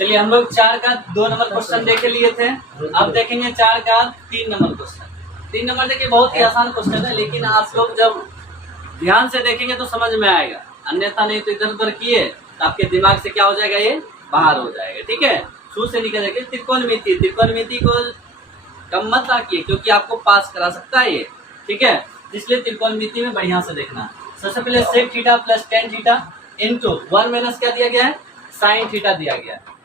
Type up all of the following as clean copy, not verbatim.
चलिए हम लोग 4 का 2 नंबर क्वेश्चन देख लिए थे। अब देखेंगे 4 का 3 नंबर क्वेश्चन। 3 नंबर देखिए बहुत ही आसान क्वेश्चन है, लेकिन आप लोग जब ध्यान से देखेंगे तो समझ में आएगा, अन्यथा नहीं तो इधर उधर किए तो आपके दिमाग से क्या हो जाएगा, ये बाहर हो जाएगा। ठीक है, छू से निकल जाएगा। त्रिकोणमिति को कम मत रखिए क्योंकि आपको पास करा सकता है ये। ठीक है, इसलिए त्रिकोणमिति में बढ़िया से देखना। सबसे पहले sec theta plus tan theta into 1 minus क्या दिया गया है, साइन थीटा दिया गया है।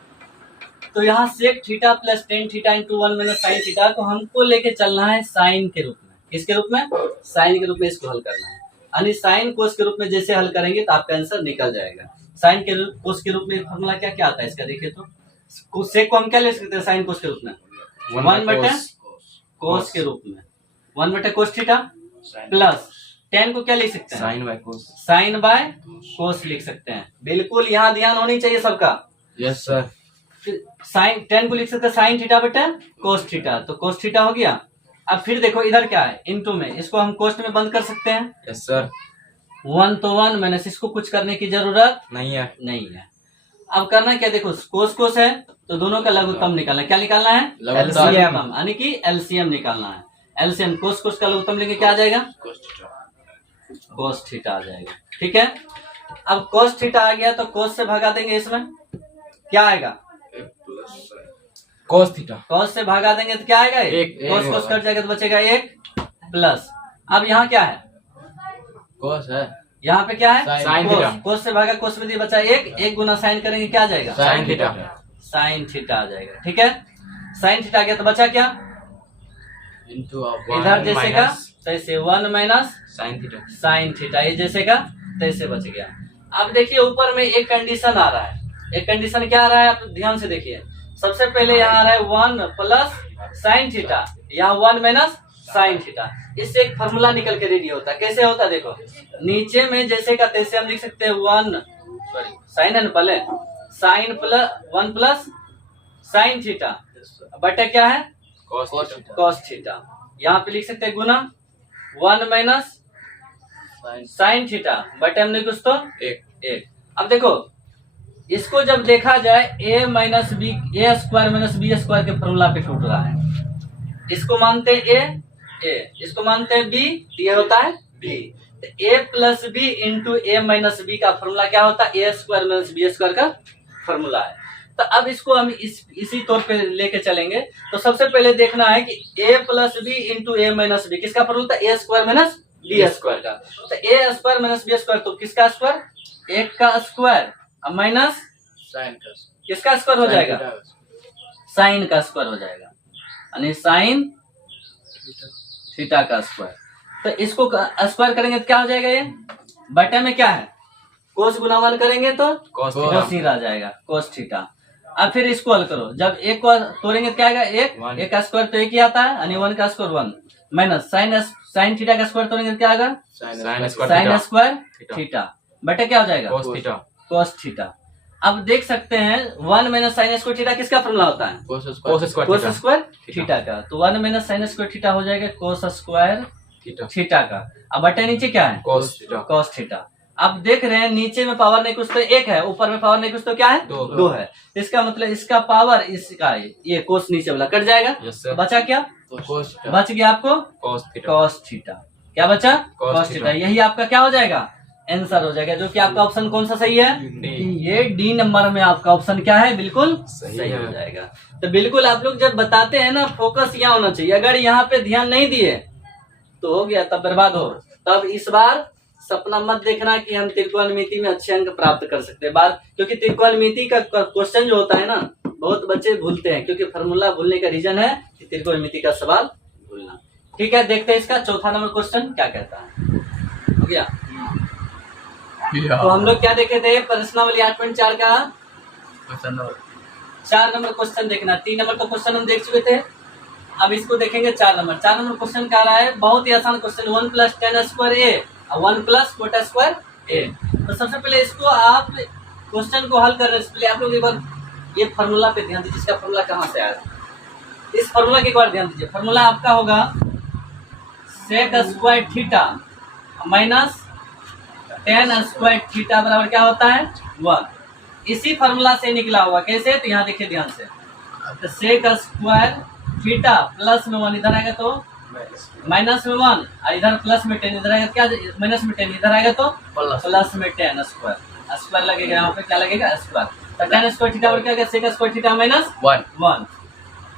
तो यहाँ sec theta plus tan theta into 1 minus sine theta को हमको लेके चलना है साइन के रूप में। किसके रूप में? साइन के रूप में इसको हल करना है। यानी साइन कोस के रूप में जैसे हल करेंगे तो आपका आंसर निकल जाएगा। साइन के कोस के रूप में फॉर्मूला क्या क्या आता है इसका देखिए तो सेक को हम क्या ले सकते हैं साइन कोस के रूप में, 1 बटे कोस के रूप में 1 बटे कोस थीटा प्लस टेन को क्या लिख सकते हैं, साइन बाय कोस लिख सकते हैं। बिल्कुल यहाँ ध्यान होनी चाहिए सबका। Yes sir. साइन 10 को लिख सकते हैं साइन थीटा बटे कोस थीटा, तो कोस थीटा हो गया। अब फिर देखो इधर क्या है, इनटू में, इसको हम कोष्ट में बंद कर सकते हैं। Yes sir. 1 तो 1 माइनस, इसको कुछ करने की जरूरत नहीं है। अब करना क्या, देखो कोस कोस है तो दोनों का लघुत्तम निकालना है। क्या निकालना है? LCM, यानी कि एलसीएम निकालना है। एलसीएम कोस कोस का लघुत्तम लेंगे, क्या आ जाएगा, कोस थीटा आ जाएगा। ठीक है, अब कोस थीटा आ गया तो कोस से भगा देंगे, इसमें क्या आएगा, कोस थीटा। कोस से भगा देंगे तो क्या आएगा, एक कोस कोस कट जाएगा तो बचेगा 1 प्लस। अब यहाँ क्या है, कोस है, यहाँ पे क्या है, साइन थीटा। कोस से भागा कोस में दिया बचा 1 गुना साइन करेंगे क्या आ जाएगा, साइन थीटा। साइन थीटा आ जाएगा। ठीक है, साइन थीटा आ गया तो बचा क्या, इधर जैसे का तैसे 1 माइनस साइन थीटा, ये जैसे का तैसे बच गया। अब देखिए ऊपर में एक कंडीशन आ रहा है। एक कंडीशन क्या आ रहा है, आप ध्यान से देखिए। सबसे पहले यहाँ आ रहा है 1 प्लस साइन थीटा, यहाँ 1 माइनस साइन थीटा। इससे एक फॉर्मूला निकल के रेडी होता है। कैसे होता है देखो, नीचे में जैसे का तैसे हम लिख सकते हैं 1 साइन है पहले, sine plus 1 plus sine theta बटे क्या है, कॉस थीटा। यहाँ पे लिख सकते हैं गुना 1 माइनस साइन थीटा बटे हमने कुछ तो 1। अब देखो इसको जब देखा जाए a minus b, a square minus b square के फॉर्मूला पे टूट रहा है। इसको मानते हैं a, इसको मानते हैं b, ये होता है b। तो a plus b into a minus b का फॉर्मूला क्या होता है, a square minus b square का फॉर्मूला है। तो अब इसको हम इसी तौर पे लेके चलेंगे। तो सबसे पहले देखना है कि a plus b into a minus b किसका फॉर्मूला था, a square minus b square का। तो a square minus b square तो किसका स्क्वायर, 1 का स्क्वायर माइनस किसका स्क्वायर हो जाएगा, साइन का स्क्वायर हो जाएगा, यानी साइन थीटा का स्क्वायर। तो इसको स्क्वायर करेंगे तो क्या हो जाएगा, ये बटे में क्या है, कोस गुना 1 करेंगे तो कोस थीटा आ जाएगा, कोस थीटा। अब फिर इसको हल करो, जब 1 को तोड़ेंगे तो क्या आएगा, 1 का स्क्वायर तो 1 ही आता है, यानी 1 का स्क्वायर 1 माइनस साइन थीटा का स्क्वायर तोड़ेंगे तो क्या आएगा, साइन स्क्वायर थीटा बटे क्या हो जाएगा, कोस थीटा। अब देख सकते हैं 1 माइनस साइन स्क्वायर थीटा किसका फॉर्मूला होता है, कोस स्क्वायर थीटा का। तो 1 माइनस साइन स्क्वायर थीटा हो जाएगा कोस स्क्वायर थीटा का। अब बटे नीचे क्या है, कोस थीटा। अब देख रहे हैं नीचे में पावर नहीं कुछ तो 1 है, ऊपर में पावर नहीं कुछ तो क्या है, 2 है। इसका मतलब इसका पावर इसका ये कोस नीचे वाला कट जाएगा। बचा क्या, बच गया आपको कोस थीटा। क्या बचा, कोस थीटा। यही आपका क्या हो जाएगा, आंसर हो जाएगा, जो कि आपका ऑप्शन कौन सा सही है, ये डी नंबर में आपका ऑप्शन क्या है, बिल्कुल सही हो जाएगा। तो बिल्कुल आप लोग जब बताते हैं ना, फोकस यहाँ होना चाहिए। अगर यहाँ पे ध्यान नहीं दिए तो हो गया, तब बर्बाद हो। तब इस बार सपना मत देखना कि हम त्रिकोणमिति में अच्छे अंक प्राप्त कर सकते हैं बार, क्योंकि त्रिकोणमिति का क्वेश्चन जो होता है ना, बहुत बच्चे भूलते हैं, क्योंकि फॉर्मूला भूलने का रीजन है कि त्रिकोणमिति का सवाल भूलना। ठीक है, देखते हैं इसका चौथा नंबर क्वेश्चन क्या कहता है। हो गया, तो हम लोग क्या देखे थे, प्रश्नावली 8.4 का 4 नंबर क्वेश्चन देखना। 3 नंबर का क्वेश्चन हम देख चुके थे, अब इसको देखेंगे 4 नंबर। 4 नंबर क्वेश्चन क्या रहा है, बहुत ही आसान क्वेश्चन, 1 प्लस टेन स्क्वायर ए और 1 प्लस कोटा स्क्वायर ए। तो सबसे पहले इसको आप क्वेश्चन को हल करने से पहले आप लोग एक बार ये फॉर्मूला पे ध्यान दीजिए, इसका फॉर्मूला कहाँ से आया। इस फॉर्मूला के एक बार ध्यान दीजिए। फॉर्मूला आपका होगा sec square theta minus tan square theta बराबर क्या होता है, 1। इसी फार्मूला से निकला होगा। कैसे? तो यहाँ देखिए ध्यान से, तो सेक स्क्वायर थीटा प्लस में 1 इधर आएगा तो माइनस में 1, इधर प्लस में 10 इधर आएगा, क्या माइनस में 10 इधर आएगा तो प्लस में 10 स्क्वायर। स्क्वायर लगेगा यहाँ पे, क्या लगेगा? स्क्वायर। तो 10 स्क्वायर थीटा और क्या क्या सेक स्क्वायर थीटा माइनस 1।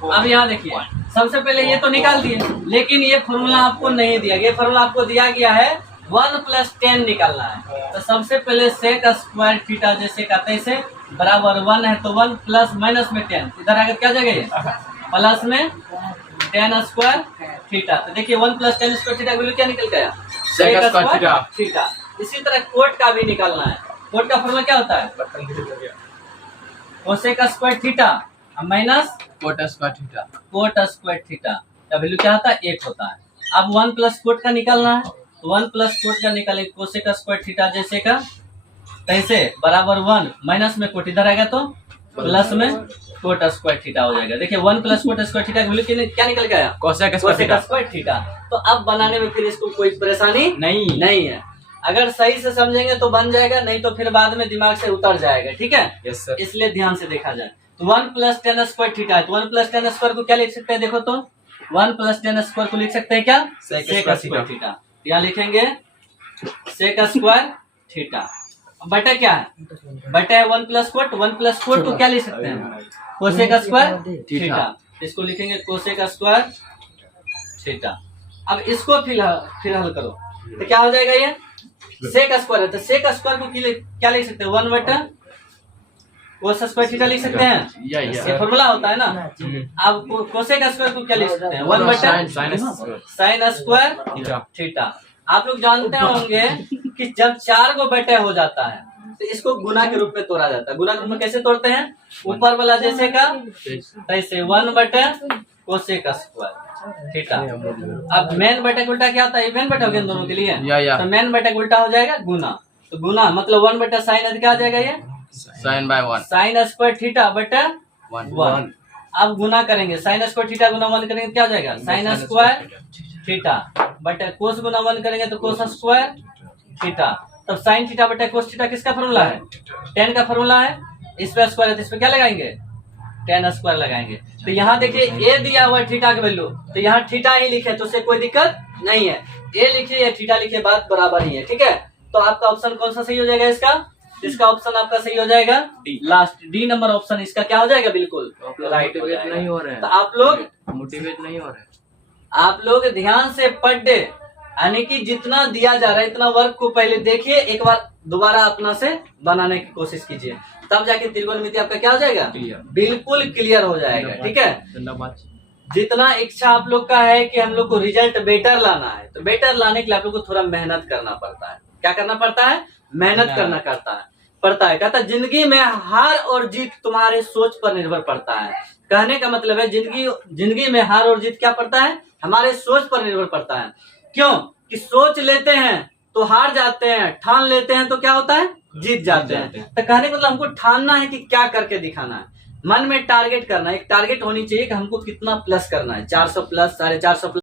अब यहाँ देखिए, सबसे पहले ये तो निकाल दिए, लेकिन ये फॉर्मूला आपको नहीं दिया गया। फॉर्मूला आपको दिया गया है 1 + 10 निकालना है। तो सबसे पहले सेक स्क्वायर थीटा जैसे का तैसे बराबर 1 है, तो 1 प्लस माइनस में 10 इधर आगे क्या जगह है? प्लस में 10 स्क्वायर थीटा। तो देखिए 1 + 10 स्क्वायर थीटा वैल्यू क्या निकल गया? Sec square theta. इसी तरह कोट का भी निकालना है। कोट का फॉर्मूला क्या होता है? Cosec square theta minus cot square theta. Coat square theta का वैल्यू क्या होता है? 1 होता है। अब 1 प्लस कोट का निकालना है, तो 1 प्लस कोट का निकाले कोसेक स्क्वायर थीटा जैसे का तैसे बराबर 1 माइनस में कोट इधर आएगा तो प्लस में कोट स्क्वायर थीटा हो जाएगा। देखिए 1 प्लस कोट स्क्वायर थीटा का वैल्यू क्या निकल गया? Cosec square theta. तो अब बनाने में फिर इसको कोई परेशानी नहीं है। अगर सही से समझेंगे तो बन जाएगा, नहीं तो फिर बाद में दिमाग से उतर जाएगा। ठीक है? Yes sir. इसलिए ध्यान से देखा जाए। तो 1 + 10 स्क्वायर थीटा है, तो 1 + 10 स्क्वायर को क्या लिख सकते हैं? देखो तो 1 + 10 स्क्वायर को लिख सकते हैं क्या? Sec square theta. यहाँ लिखेंगे सेक स्क्वायर थीटा। बटा क्या है? बटा है 1 + कोट। 1 + कोट को क्या लिख सकते हैं? Cosec square theta. इसको लिखेंगे कोसेक स्क्वायर थीटा। अब इसको फिर हल करो तो क्या हो जाएगा? ये सेक स्क्वायर है, तो सेक स्क्वायर को क्या लिख सकते हैं? 1 बटा कोस स्क्वायर थीटा लिख सकते हैं। ये फॉर्मूला होता है ना। अब कोसेक स्क्वायर को क्या लिख सकते हैं? 1 बटा साइन स्क्वायर थीटा। आप लोग जानते होंगे कि जब 4 को बटे हो जाता है तो इसको गुना के रूप में तोड़ा जाता है। गुना के रूप में कैसे तोड़ते हैं? ऊपर वाला जैसे का तैसे 1 बटे कोसेक स्क्वायर थीटा। अब मेन बटे का उल्टा क्या होता है? इवन बटे हो गया दोनों के लिए, तो मेन बटे का उल्टा हो जाएगा गुना। तो गुना मतलब 1 बटा साइन क्या आ जाएगा? ये sine by 1 sine square theta बटा 1। अब गुना करेंगे, साइन स्क्वायर थीटा गुना 1 करेंगे क्या आ जाएगा? साइन स्क्वायर थीटा बटा कोस गुना 1 करेंगे तो कोस स्क्वायर थीटा। तब साइन थीटा बटा कोस थीटा किसका फॉर्मूला है? 10 का फॉर्मूला है। इस पे स्क्वायर है तो इस पे क्या लगाएंगे? 10 स्क्वायर लगाएंगे। तो यहाँ देखिए ए दिया हुआ थीटा का वैल्यू, तो यहाँ थीटा ही लिखे तो उससे कोई दिक्कत नहीं है। ए लिखिए या थीटा लिखिए, बात बराबर ही है। ठीक है? तो आपका ऑप्शन कौन सा सही हो जाएगा? इसका ऑप्शन आपका सही हो जाएगा लास्ट डी नंबर ऑप्शन। इसका क्या हो जाएगा? बिल्कुल राइट हो जाएगा। नहीं हो रहे हैं। तो आप लोग मोटिवेट नहीं हो रहे। आप लोग ध्यान से पढ़ दे, यानी कि जितना दिया जा रहा है इतना वर्क को पहले देखिए, एक बार दोबारा अपना से बनाने की कोशिश कीजिए, तब जाके त्रिकोणमिति आपका क्या हो जाएगा? बिल्कुल क्लियर हो जाएगा। ठीक है? जितना इच्छा आप लोग का है कि हम लोग को रिजल्ट बेटर लाना है, तो बेटर लाने के लिए आप लोग को थोड़ा मेहनत करना पड़ता है। क्या करना पड़ता है? मेहनत करना पड़ता है। कहता जिंदगी में हार और जीत तुम्हारे सोच पर निर्भर पड़ता है। कहने का मतलब है जिंदगी में हार और जीत क्या पड़ता है? हमारे सोच पर निर्भर पड़ता है। क्यों? कि सोच लेते हैं तो हार जाते हैं, ठान लेते हैं तो क्या होता है? जीत जाते हैं। तो कहने का मतलब हमको ठानना है कि क्या करके दिखाना है। मन में टारगेट करना है, एक टारगेट होनी चाहिए कि हमको कितना प्लस करना है। 400 प्लस, 450 प्लस।